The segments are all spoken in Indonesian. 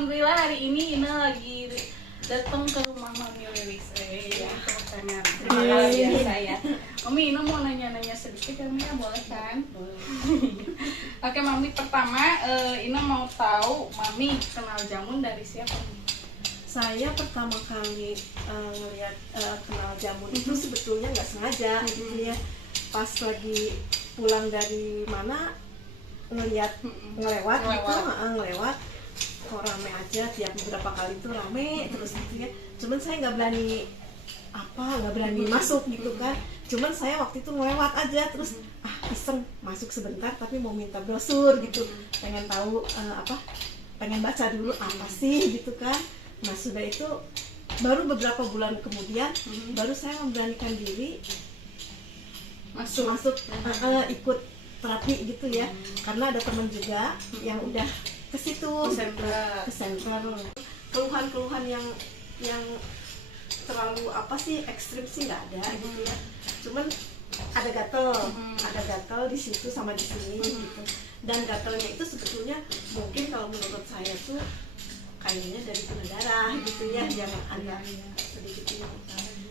alhamdulillah hari ini Ina lagi datang ke rumah Mami Lilis. Tepuk tangan. Terima kasih saya. Mami, Ina mau nanya-nanya sedikit ya, Mami, ya? Boleh kan? Oke, Mami, pertama Ina mau tahu Mami kenal jamun dari siapa? Saya pertama kali ngelihat kenal jamun itu sebetulnya nggak sengaja gitu ya. Pas lagi pulang dari mana ngelihat ngelewat gitu, ngelewat kok rame aja, tiap beberapa kali itu rame terus gitu ya. Cuman saya nggak berani masuk gitu kan. Cuman saya waktu itu ngelewat aja terus iseng masuk sebentar tapi mau minta brosur gitu, pengen tahu pengen baca dulu apa sih gitu kan. Nah sudah itu baru beberapa bulan kemudian baru saya memberanikan diri masuk ikut terapi gitu ya, karena ada teman juga yang udah ke situ ke center. Keluhan-keluhan yang terlalu ekstrim sih nggak ada gitu ya, cuman ada gatel di situ sama di sini gitu. Dan gatelnya itu sebetulnya mungkin kalau menurut saya tuh kayaknya dari gula darah gitu ya, yang agak sedikit ini.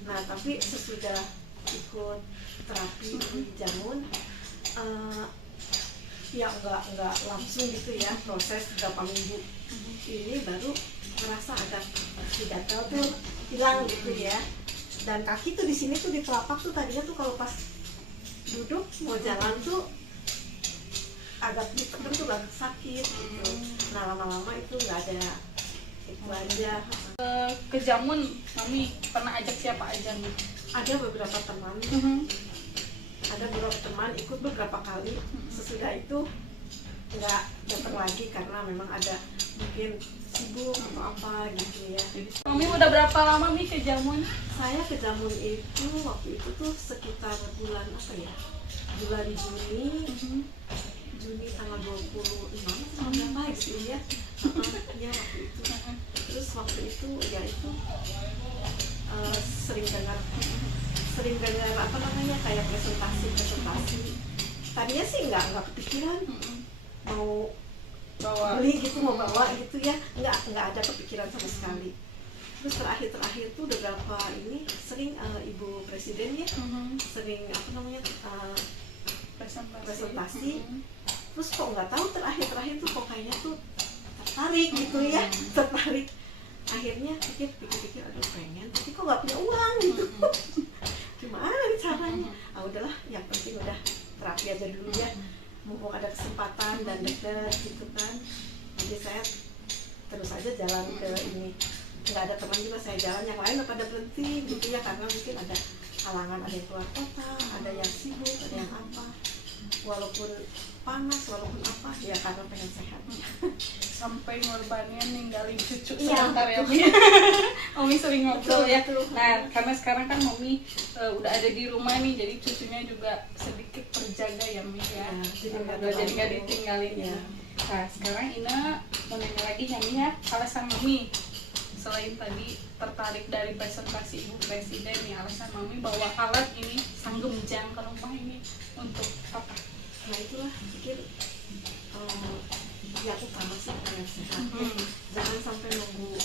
Nah tapi sesudah ikut terapi jamun ya nggak langsung gitu ya, proses beberapa minggu ini baru merasa agak gatal tuh hilang gitu ya. Dan kaki tuh di sini tuh di telapak tuh tadinya tuh kalau pas duduk mau jalan tuh agak ditekan tuh agak sakit gitu. Nah lama-lama itu nggak ada, itu aja. Ke jamun Mami pernah ajak siapa aja nih? Ada beberapa teman, ikut beberapa kali. Sesudah itu nggak datang lagi karena memang ada mungkin sibuk atau apa gitu ya. Mami udah berapa lama nih ke jamun? Saya ke jamun itu waktu itu tuh sekitar bulan bulan Juni tanggal 26 sama berapa sih ya? Ya waktu itu. Terus waktu itu ya itu sering dengar kayak presentasi. Tadinya sih nggak kepikiran mau beli gitu, mau bawa gitu ya, nggak ada kepikiran sama sekali. Terus terakhir tuh udah berapa ini sering Ibu Presiden ya sering presentasi. Terus kok nggak tahu terakhir tuh kok kayaknya tuh tertarik gitu ya, tertarik. Akhirnya pikir aduh pengen, tapi kok nggak punya uang gitu. Gimana nih caranya? Udahlah, yang penting udah terapi aja dulu ya, mumpung ada kesempatan dan deket gitu kan. Jadi saya terus aja jalan ke ini, nggak ada teman juga saya jalan, yang lain pada berhenti gitu ya, karena mungkin ada halangan, ada yang keluar kota, ada yang sibuk, ada yang apa. Walaupun panas, walaupun apa ya, karena pengen sehat. Sampai ngorbannya ninggalin cucu Iya, sebentar ya, Mami. Mami sering ngobrol ya. Nah, karena sekarang kan Mami udah ada di rumah nih, jadi cucunya juga sedikit terjaga ya, Mami ya. Jadi nggak ditinggalin ya. Nah, sekarang Ina mau nanya lagi ya, Mami ya, alasan Mami selain tadi tertarik dari presentasi Ibu Presiden nih, alasan Mami bawa alat ini Sanggemjang ke rumah ini untuk apa? Nah itulah pikir yang utama sih pengen sehat. Jangan sampai nunggu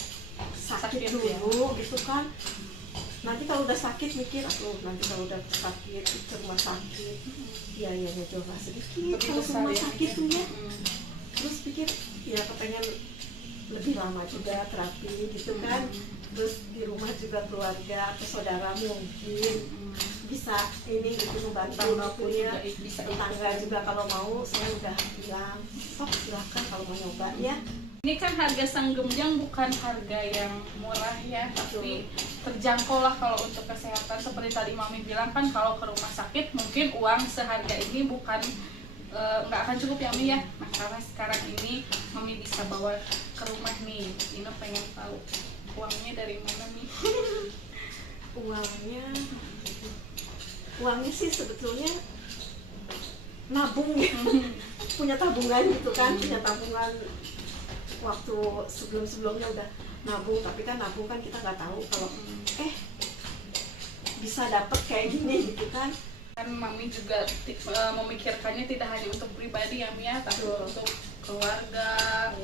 sakit dulu ya, gitu kan. Nanti kalau udah sakit mikir, nanti kalau udah sakit ke rumah sakit biayanya juga sedikit kalau ke rumah sakit tuh ya. Terus pikir ya kepengen lebih lama juga terapi gitu kan. Terus di rumah juga keluarga atau saudara mungkin bisa ini gitu membantu gitu ya. Tetangga juga kalau mau, saya udah bilang sok silahkan kalau mau nyoba ya. Ini kan harga Sanggemjang bukan harga yang murah ya, tapi terjangkau lah kalau untuk kesehatan. Seperti tadi Mami bilang kan, kalau ke rumah sakit mungkin uang seharga ini bukan nggak akan cukup ya, Mami ya. Nah karena sekarang ini Mami bisa bawa ke rumah nih, Ina pengen tahu uangnya dari mana nih? Uangnya sih sebetulnya nabung ya. Punya tabungan gitu kan, punya tabungan waktu sebelumnya udah nabung, tapi kan nabung kan kita nggak tahu kalau bisa dapet kayak gini gitu kan. Kan Mami juga memikirkannya tidak hanya untuk pribadi ya, Mia, tapi untuk keluarga,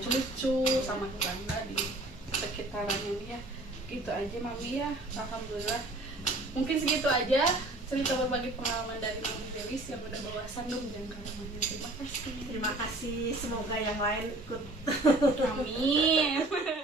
cucu cucu sama tetangga di sekitarannya nih ya. Gitu aja Mami ya, alhamdulillah. Mungkin segitu aja cerita berbagi pengalaman dari Mami Delis yang udah bawa sandung dan kalamanya. Terima kasih. Terima kasih, semoga yang lain ikut. Amin.